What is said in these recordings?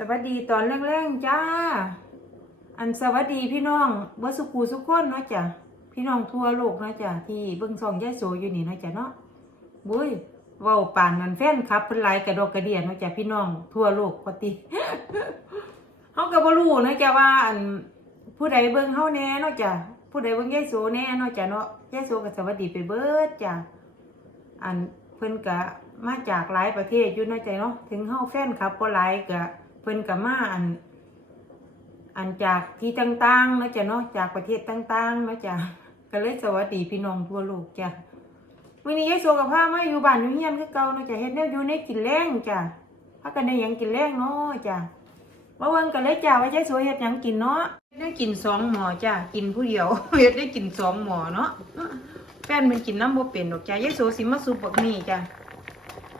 สวัสดีตอนแรงๆจ้า อันสวัสดีพี่น้องเบิร์สุขูสุขคนเนาะจ้ะพี่น้องทั่วโลกเนาะจ้ะที่เบิ่งซองยาโสอยู่นี่เนาะจ้ะเนาะบุ้ยเว้าป่านนั้นแฟนครับเพิ่นหลายกระดกกระเดียเนาะจ้ะพี่น้องทั่วโลกปกติเฮาก็บ่รู้เนาะจ้ะว่าอันผู้ใดเบิ่งเฮาแน่เนาะจ้ะผู้ใดเบิ่งยาโสแน่เนาะจ้ะเนาะยาโสก็สวัสดีไปเบิดจ้ะอันเพิ่นก็มาจากหลายประเทศอยู่เนาะจ้ะเนาะถึงเฮาแฟนคลับบ่หลายก็ เพิ่นก็มาอัน อันจากที่ต่างๆนะจ้ะเนาะจากประเทศต่างๆนะจ้ะก็เลยสวัสดีพี่น้องทั่วโลกจ้ะวันนี้ยายโสกับผ้ามาอยู่บ้านอยู่เฮียนคือเก่าเนาะจ้ะเฮ็ดแนวอยู่ในกินแรงจ้ะพากันได้หยังกินแรงเนาะจ้ะมาเบิ่งกันเลยจ้ะว่ายายโสเฮ็ดยังกินเนาะได้กินสองหม้อจ้ะกินผู้เดียวเฮ็ดได้กินสองหม้อเนาะแฟนมันกินน้ำบ่เป็นดอกจ้ะยายโสสิมาซุปบักมี่จ้ะ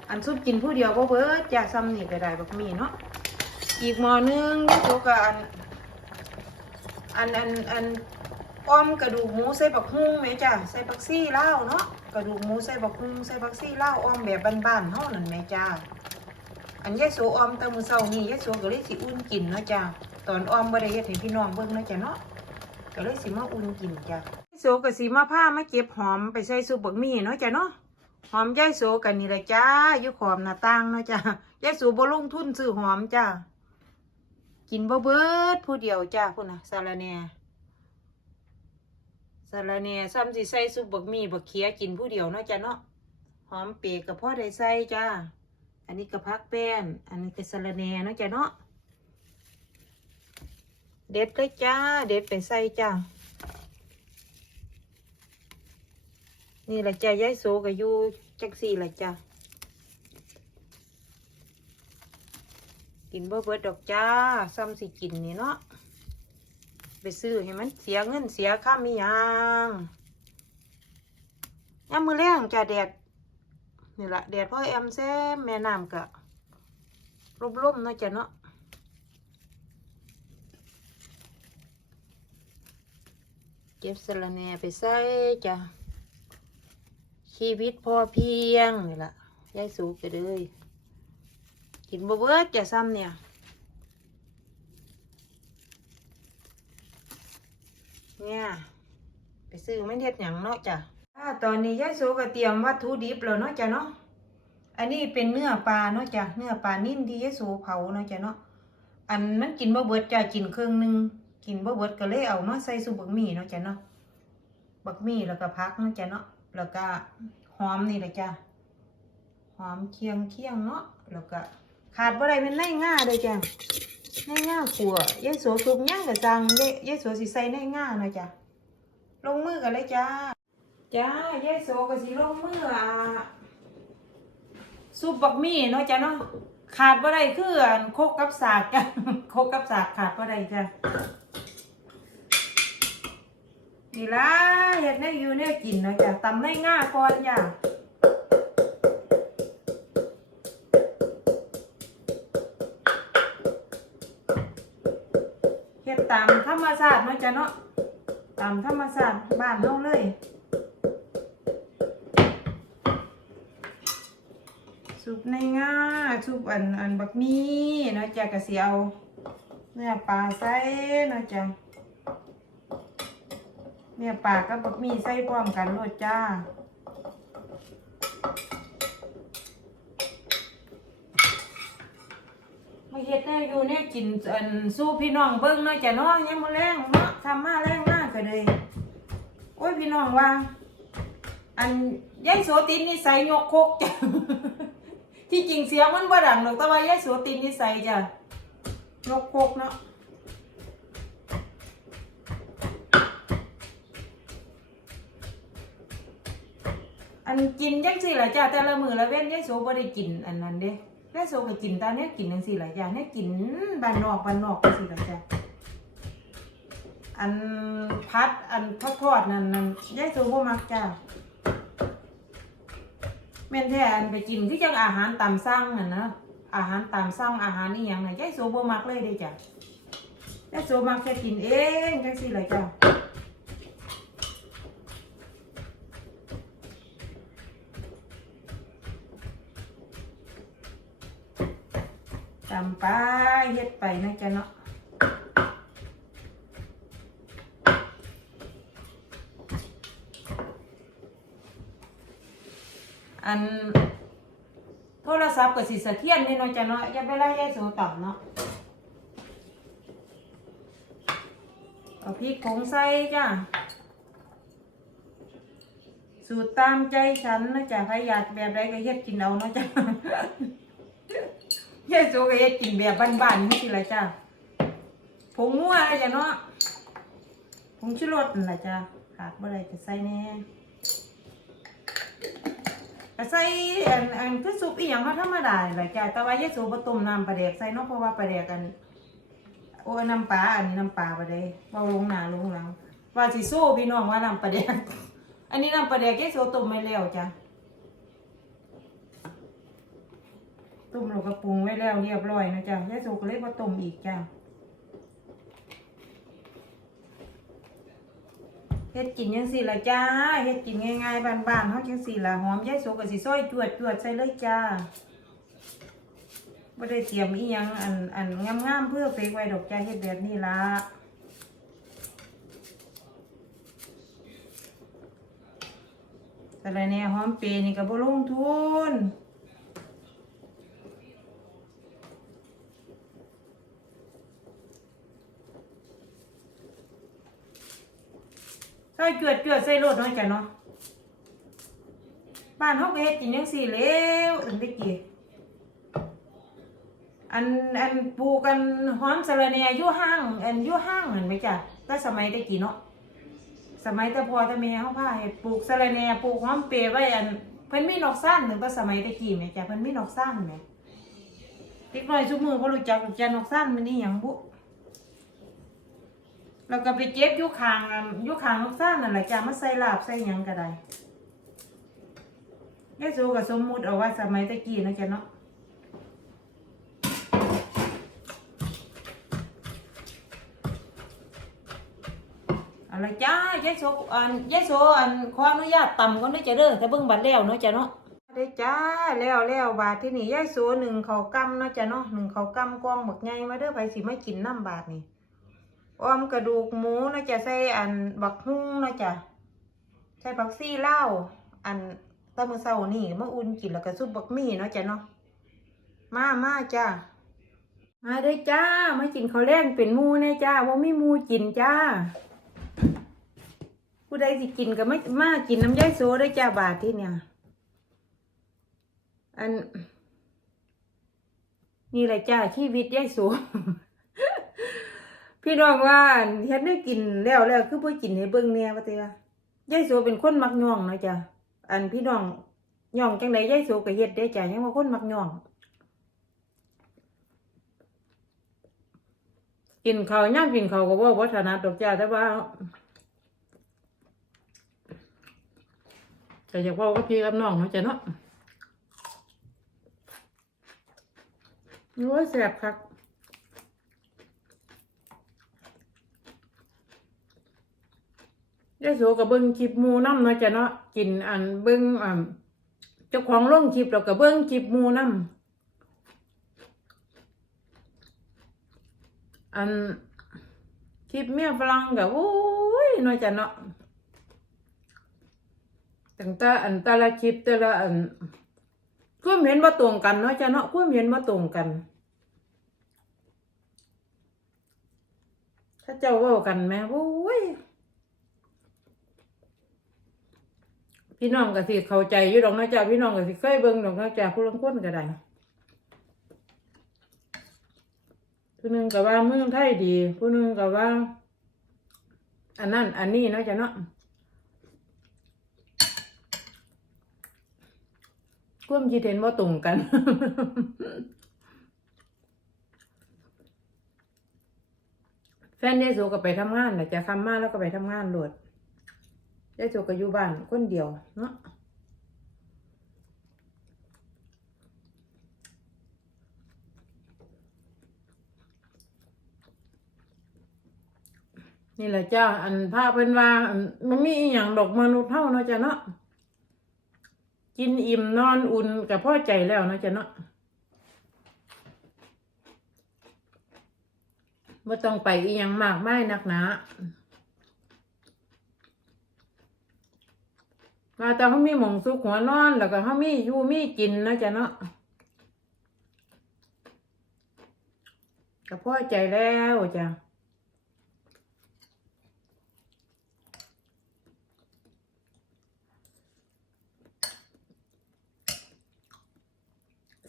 อันซุปกินผู้เดียวบ่เบิดจ้ะซ้ำนี่ก็ได้บักมี่เนาะ อีกหม้อนึงยายโสก็อันอันอันอันอ้อมกระดูกหมูใส่บักฮุ้งไหมจ้ะใส่บักซี่เล่าเนาะกระดูกหมูใส่บักฮุ้งใส่บักซี่เล่าออมแบบบ้านๆเฮานั่นไหมจ้าอันยายโสออมตะมือเช้านี่ยายโสก็เลยสิอุ่นกินเนาะจ้าตอนออมบ่ได้เฮ็ดให้พี่น้องเบิ่งเนาะจ้ะเนาะก็เลยสิมาอุ่นกินจ้ะยายโสก็สิมาพามาเก็บหอมไปใส่ซุปบักหมี่เนาะจ้ะเนาะหอมยายโสกันนี่แหละจ้าอยู่ขอบหน้าต่างเนาะจ้ายายโสบ่ลงทุนซื้อหอมจ้า กินบ่เบิดผู้เดียวจ้าพุ่นน่ะสาระแหน่สาระแหน่ซ้ำสิใส่ซุปบักหมี่บักเขียกินผู้เดียวเนาะจ้ะเนาะหอมเปรกกับพ่อได้ใส่จ้า อันนี้ก็พักแป้น อันนี้ก็สาระแหน่เนาะจ้ะเนาะเด็ดเลยจ้า เด็ดไปใส่จ้า นี่แหละจ้ายายโสก็อยู่จักสี่แหละจ้า กินบ่เบิดดอกจ้าซ้ำสิกินนี่เนาะไปซื้อให้มันเสียเงินเสียค่ามียังยามมือแรงจ้าแดดนี่ละแดดพ่อแอมแซมแม่น้ำกะร่มๆเนาะจ้ะเนาะเก็บสะระแนไปใส่จ้ะชีวิตพอเพียงนี่ละยายสูบไปเลย กินบ่เบิดจะซ้ำเนี่ยเนี่ยไปซื้อไม่เท็ดหยังเนาะจ้ะอ่าตอนนี้ยายโสก็เตรียมวัตถุดิบแล้วเนาะจ้ะเนาะอันนี้เป็นเนื้อปลาเนาะจ้ะเนื้อปลานิ่นที่ยายโสเผาเนาะจ้ะเนาะอันมันกินบ่เบิดจ้ะกินครึ่งหนึงกินบ่เบิดก็เลยเอามาใส่ซุปบักหมี่เนาะจ้ะเนาะบักหมี่แล้วก็พักเนาะจ้ะเนาะแล้วก็หอมนี่แหละจ้ะหอมเคียงเคียงเนาะแล้วก็ ขาดบ่ได้เป็นในง่าเลยจ้ะในง่าขัวยายโสสุกย่างกับจังยายยายโสสิใส่ในง่าหน่อยจ้ะลงมือกันเลยจ้าจ้ายายโสก็สิลงมืออะซุปบักหมี่เนาะจ้ะเนาะขาดบ่ได้คือโคกกับสากจ้ะโคกกับสากขาดบ่ได้จ้ะนี่ล่ะเฮ็ดให้อยู่เนี่ยกินนะจ้ะตำในง่าก่อนจ้ะ ตามธรรมชาติเนาะจ้ะเนาะตามธรรมชาติบ้านเฮาเลยซุปในง่าซุปอันอันบักมีเนาะจ้ะก็สิเอาเนื้อปลาใส่เนาะจ้ะเนื้อปลากับบักมี่ใส่พร้อมกันโลดจ้า มาเฮ็ดแน่อยู่เนี่ยกินอันสู้พี่น้องเบิ่งเนาะจ้ะเนาะยังบ่แรงเนาะทำมาแรงมากก็เลยโอ้ยพี่น้องว่า อันยายโสตินนี่ใส่ยกโคกจ้ะที่จริงเสียงมันบ่ดังหรอกแต่ว่ายายโสตินนี่ใสจ้ะยกโคกเนาะอันกินจังสี่ล่ะจ้ะแต่ละมือละเว้นยายโสบ่ได้กินอันนั้นเด้ แม่โซก็กินตาเนี้ยกินจังสี่หลายอย่างเนี่ยกินบ้านนอกบ้านนอกจังสี่หลายอย่างอันพัดอันทอดทอดนั่นนั่นยายโซบ่มักจ้าแม่นแท้อันไปกินที่จังอาหารตามสั่งน่ะนะอาหารตามสั่งอาหารนี่ยังน่ะยายโซบ่มักเลยเด้จ้ะยายโซมักแค่กินเองจังสี่หลายจ้าตำำไปเฮ็ดไปนะจ๊ะเนาะอันโทรศัพท์ก็สิเสถียรนี่เนาะจ๊ะเนาะอย่าไปไล่ยายโสต่ำเนาะเอาพริกผงใส่จ้ะสูตรตามใจฉันนะจ๊ะใครอยากแบบใดก็เฮ็ดกินเอาเนาะจ๊ะ ยายโสก็เฮ็ดกินแบบบ้านๆนี่สิละจ้ะผงนัวนะจ๊ะเนาะผงชูรสนั่นละจ้ะขาดบ่อได้จะใส่แน่ก็ใส่อันอันคือซุปอีหยังเขาธรรมดาแหละจ้ะแต่ว่ายายสูบ่ต้มน้ำปลาแดกใส่เนาะเพราะว่าปลาแดกกันโอ้น้ำปลาอันนี้น้ำปลาบ่ได้เว้าลงหน้าลงหลังว่าสิโซ่พี่น้องว่าน้ำปลาแดกอันนี้น้ำปลาแดกยายสูต้มไว้แล้วจ้ะ ต้มแล้วก็ปรุงไว้แล้วเรียบร้อยนะจ้ะยายสูก็เลยบ่ต้มอีกจ้ะเฮ็ดกินจังซี่ละจ้าเฮ็ดกินง่ายๆบานๆเฮาจังซี่ละหอมยายสูก็สิซอยจวดๆใส่เลยจ้าบ่ได้เตรียมอีหยังอันอันงามๆเพื่อเฟกไว้ดอกจ้าเฮ็ดแบบนี้ละแต่ละเนี่ยหอมเปรย์นี่ก็บ่ลงทุน ใส่เกลือเกลือใส่โรสน้อยจ้ะเนาะบ้านเฮาก็เฮ็ดกินจังซี่แล้วถึงได้กี่อันอันปลูกกันหอมสะระแหน่อยู่ห้างอันอยู่ห้างนั่นไหมจ้ะแต่สมัยได้กี่เนาะสมัยแต่พอแต่แม่เฮาพาให้ปลูกสะระแหน่ปลูกหอมเปรย์ไว้อันเพิ่นมีนอกซ่านหรือว่สมัยตะกี้แม่จ้ะเพิ่นมีนอกซ่านแม่เด็กน้อยซุมื้อบ่รู้จักจ้ะนอกซ่านมันนี่หยังบุ แล้วก็ไปเก็บยู่ข้างยู่างนอกซ่านนั่นแหละจ้ะมาใส่ลาบใส่หยังก็ได้ยายสูก็สมมุติเอาว่าสมัยตะกี้นะจ้ะเนาะอะไรจ้ายายโซอันยายโซอันขออนุญาตต่ำก็ได้จะเด้อแต่เบิ่งบัดแล้วเนาะจ้ะเนาะได้จ้าแล้วแล้วบาทที่นี่ยายโซหนึ่งเขากำเนาะจ้ะเนาะหนึ่งเขากำกองบักใหญ่มาเด้อไปสิไม่กินน้ำบาทนี่ ออมกระดูกหมูนาะจ้ะใส่อันบักฮุ้งนาะจ้ะใส่ผักซี่เล่าอันตะมือเช้านี่มาอุ่นกินแล้วก็ซุปบักมี่เนาะจ้ะเนาะมามาจ้ามาเด้จ้ามากินข้าวแรงเป็นมูแน่จ้าว่าไมีหมูกินจ้า ผู้ใดสิกินก็ไม่มากินน้ำย่อยโซได้จ้าบาทที่เนี่ย อัน นี่แหละจ้าชีวิตย่อยโซ พี่น้องว่าเฮ็ดได้กินแล้วแล้วคือบ่กินให้เบิ่งแน่ว่าติว่าย่อยโซเป็นคนมักย่องเนาะจ้ะอันพี่น้องย่องจังไดย่อยโซก็เฮ็ดได้จ้ะยังว่าคนมักย่อง กินข้าวย่างกินข้าวก็บ่บ่ถนัดดอกจ้าแต่ว่าแต่อยากเว่ากับพี่กับน้องเนาะจ้ะเนาะโอ้ยแสบคัก ได้โสกับเบิ้งคลิปหมูน้ำเนาะจ้ะเนาะกินอันเบิ้งอ่าเจ้าของลงคลิปเรากับเบิ้งคลิปหมูน้ำอันคลิปเมียฝรั่งกับโอ้ยเนาะจ้ะเนาะตั้งแต่อันแต่ละคลิปแต่ละอันความเห็นว่าตรงกันเนาะจ้ะเนาะความเห็นว่าตรงกัน ถ้าเจ้าว่ากันแหม่โอ้ย พี่น้องก็สิเข้าใจอยู่ดอกนาะจ้ะพี่น้องก็สิเคยเบิ่งดอกนาะจ้ะผู้ลางคนก็ได้ผู้หนึงก็ว่าเมืองไทยดี ผู้หนึงก็ว่า อันนั้นอันนี้เนาะจ้ะเนาะความคิดเห็นว่าตรงกัน แฟนยายโสก็ไปทำงานแหละจะคำมาแล้วก็ไปทำงานโหลด ยายโสก็อยู่บ้านคนเดียวเนาะนี่แหละจ้า อันพาเป็นว่าอันมันมีอย่างดอกมนุษย์เท่าเนาะจ้ะเนาะกินอิ่มนอนอุ่นกับพ่อใจแล้วนะจ๊ะเนาะบ่ต้องไปอีหยังมากไมายนักหนา ว่าแต่เขามีหมองสุกหัวนอน แล้วก็เขามีอยู่มีกินนะจ้ะเนาะก็พอใจแล้วจ้ะ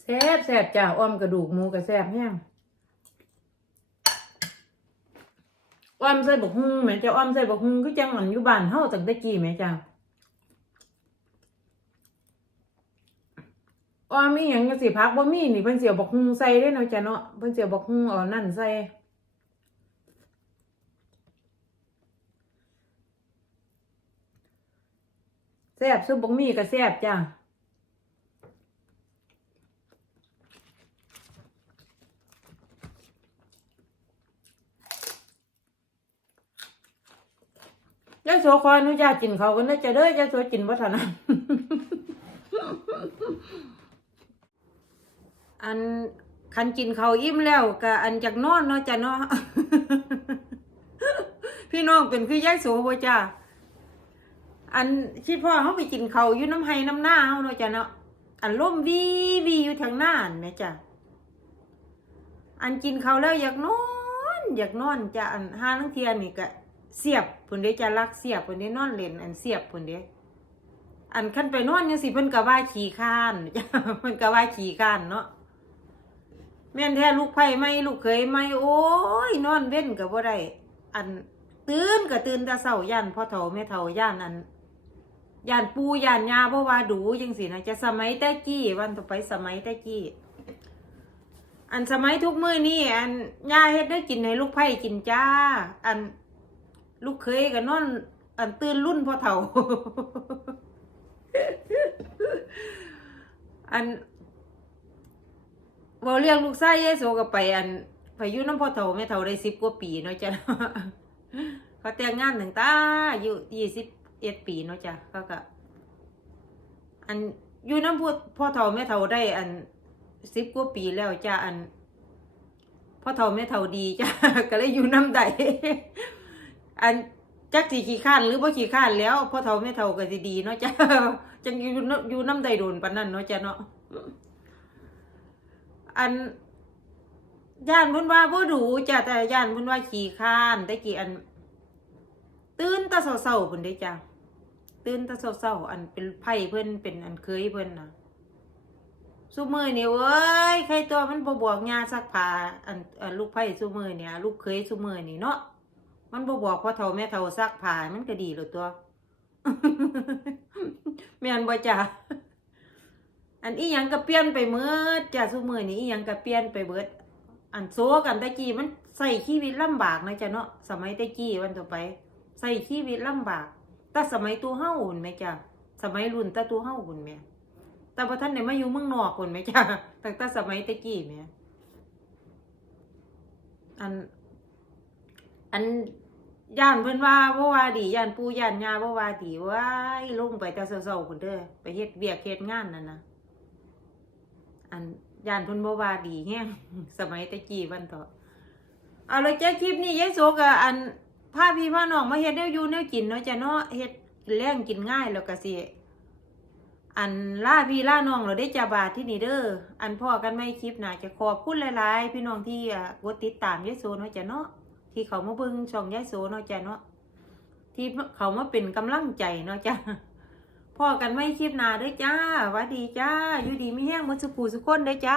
แซ่บแซ่บจ้ะอ้อมกระดูกหมูก็แซ่บแห้งอ้อมใส่บกฮุ่งแม่จ้าอ้อมใส่บกฮุงก็จังอันอยู่บ้านเฮาตั้งแต่กี้แม่จ้า อ้อมีหยังก็สิพักบ่มีนี่เพิ่นเสิเอาบกฮุงใส่เด้เนาะจ้ะเนาะเพิ่นเสิเอาบกฮุงเอานั่นใส่แซ่บซุปบกมี่ก็แซ่บจ้าย่าโสคอยนุญาตกินเขากันนะจะเด้อย่าโสกินบ่ทันนะ อันคันกินเขาอิ่มแล้วก็อันจากนอนเนาะจ้ะเนาะพี่น้องเป็นคือยายโสบ่จ้าอันคิดพ่อเขาไปกินเขาอยู่น้ำไห้น้ำหน้าเฮาเนาะจ้ะเนาะอันล่มวีวีอยู่ทางหน้าอันแม่จ้ะอันกินเขาแล้วอยากนอนอยากนอนจ้ะอันห้านังเทียนนี่ก็เสียบพุ่นเด้จะรักเสียบพุ่นเด้นอนเล่นอันเสียบพุ่นเด้อันคันไปนอนจังสิเพิ่นก็ว่าขี้ข้านเพิ่นก็ว่าขี้ข้านเนาะ แม่นแท้ลูกไผ่ไม่ลูกเคยไม่โอ้ย นอนเว้นก็บ่ได้อันตื่นก็ตื่นแต่เช้าย่านพ่อเฒ่าแม่เฒ่าย่านอันย่านปูย่านยาเพราะว่าดูจังซี่นะจะสมัยแต่กี้วันต่อไปสมัยแต่กี้อันสมัยทุกมื้อนี้อันย่าเฮ็ดได้กินให้ลูกไผ่กินจ้า อันลูกเคยก็นอน อันตื่นรุ่นพ่อเฒ่า อัน บอเรียกลูกชายยายโสก็ไปอันไปอยู่น้ำพ่อเฒ่าแม่เฒ่าได้สิบกว่าปีเนาะจ้ะเขาแต่งงานตั้งต่อายุยี่สิบเอ็ดปีเนาะจ้ะเขาก็อันอยู่น้ำพ่อพ่อเฒ่าแม่เฒ่าได้อันสิบกว่าปีแล้วจ้ะอันพ่อเฒ่าแม่เฒ่าดีจ้ะก็เลยอยู่น้ำใดอันจักสีขี้ข้านหรือบ่ขี้ข้านแล้วพ่อเฒ่าแม่เฒ่าก็สิดีเนาะจ้ะจังอยู่น้ำอยู่น้ำใดโดนปานนั้นเนาะจ้ะเนาะ อันย่านพุ่นว่าบ่ดูจ้ะแต่ย่านพุ่นว่าขี้ข้านแต่กี่อัน ตื่นตาเศร้าๆพิ่นได้จ้ะตื่นตาเศร้าๆอันเป็นไผ่เพิ่นเป็นอันเคยเพิ่นน่ะซุมื้อนี่เว้ยใครตัวมันบ่บอกยาซักผ้าอันอันลูกไผ่ซุมื้อเนี่ย ลูกเคยซุมื้อนี่เนาะมันบ่บอกพ่อเฒ่าแม่เฒ่าซักผ้ามันก็ดีแล้วตัวแม่นบ่จ้ะ อันอีหยังก็เปลี่ยนไปเมื่อจ้าซุมือนี้อีหยังก็เปลี่ยนไปเบิด อันโซกันตะกี้มันใส่ชีวิตลำบากนะจ้ะเนาะสมัยตะกี้วันต่อไปใส่ชีวิตลำบาก แต่สมัยตัวเฮาหุ่นไหมจ้ะสมัยรุ่นแต่ตัวเฮาหุ่นแม่แต่พอท่านได้มาอยู่เมืองนอกหุ่นไหมจ้ะตั้งแต่สมัยตะกี้แม่อัน อันย่านเพิ่นว่าบ่ว่าดีย่านปู่ย่านย่าบ่ว่าดีว้ายลงไปแต่เช้าๆพุ่นเด้อไปเฮ็ดเวียกเฮ็ดงานนั่นน่ะ อันย่านพนบวาดีแฮงสมัยตะกี้วันต่อเอาเลยจ้ะคลิปนี้ยายโสก็อันพาพี่พาน้องมาเฮ็ดแนวอยู่แนวกินเนาะจ้ะเนาะเฮ็ดกินแรงกินง่ายแล้วก็สิอันล่าพี่ล่าน้องเราได้จ้าบาทที่นี่เด้ออันพ่อกันไม่คลิปหน่าจะขอบคุณหลาย ๆ พี่น้องที่อะกดติดตามยายโสเนาะจ้ะเนาะที่เขามาเบิ่งช่องยายโสเนาะจ้ะเนาะที่เขามาเป็นกำลังใจเนาะจ้ะ พ่อกันไม่คลิปหนาด้วยจ้าวัดดีจ้า อยู่ดีไม่แห้งมดสุขูสุขคนด้อจ้า